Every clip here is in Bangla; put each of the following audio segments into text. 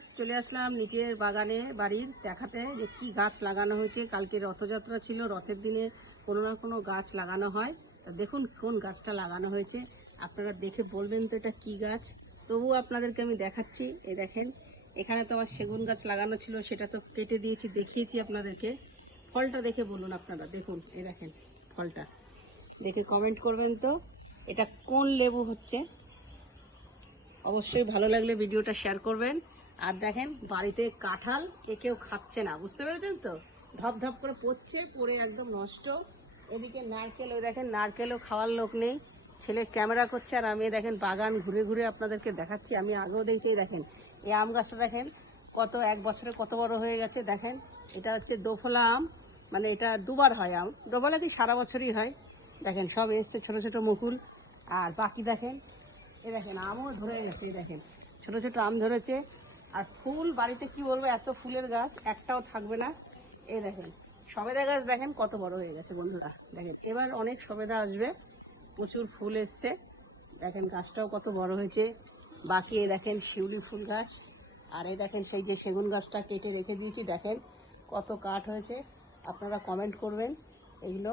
ভিউয়ার্স, চলে আসলাম নিচের বাগানে বাড়ির দেখাতে যে কি গাছ লাগানো হয়েছে। কালকে রথযাত্রা ছিল, রথের দিনে কোনো না কোনো গাছ লাগানো হয়। তা দেখুন কোন গাছটা লাগানো হয়েছে, আপনারা দেখে বলবেন তো এটা কি গাছ। তবুও আপনাদেরকে আমি দেখাচ্ছি। এই দেখেন, এখানে তো আমার সেগুন গাছ লাগানো ছিল, সেটা তো কেটে দিয়েছি, দেখিয়েছি আপনাদেরকে। ফলটা দেখে বলুন আপনারা। দেখুন, এই দেখেন ফলটা দেখে কমেন্ট করবেন তো এটা কোন লেবু হচ্ছে। অবশ্যই ভালো লাগলে ভিডিওটা শেয়ার করবেন। আর দেখেন বাড়িতে কাঁঠাল কেউ খাচ্ছে না, বুঝতে পেরেছেন তো, ধপ ধপ করে পড়ছে, পড়ে একদম নষ্ট। এদিকে নারকেল, ওই দেখেন নারকেলও খাওয়ার লোক নেই, ছেলে ক্যামেরা করছে আর আমি দেখেন বাগান ঘুরে ঘুরে আপনাদেরকে দেখাচ্ছি। আমি আগেও দেখতেই দেখেন এই আম গাছটা দেখেন কত এক বছরে কত বড় হয়ে গেছে। দেখেন এটা হচ্ছে দোফলা আম, মানে এটা দুবার হয় আম। দোফলা কি সারা বছরই হয়। দেখেন সব এসছে ছোট ছোট মুকুল। আর বাকি দেখেন, এই দেখেন আমও ধরে গেছে, এই দেখেন ছোট ছোট আম ধরেছে। আর ফুল বাড়িতে কি বলবো, এত ফুলের গাছ একটাও থাকবে না। এই দেখেন সবেদা গাছ দেখেন কত বড় হয়ে গেছে বন্ধুরা। দেখেন এবার অনেক সবেদা আসবে, প্রচুর ফুল এসছে। দেখেন গাছটাও কত বড় হয়েছে। বাকি এই দেখেন শিউলি ফুল গাছ। আর এই দেখেন সেই যে সেগুন গাছটা কেটে রেখে দিয়েছি, দেখেন কত কাঠ হয়েছে। আপনারা কমেন্ট করবেন এগুলো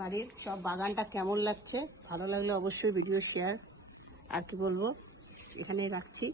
বাড়ির সব বাগানটা কেমন লাগছে। ভালো লাগলে অবশ্যই ভিডিও শেয়ার। আর কি বলবো, এখানেই রাখছি।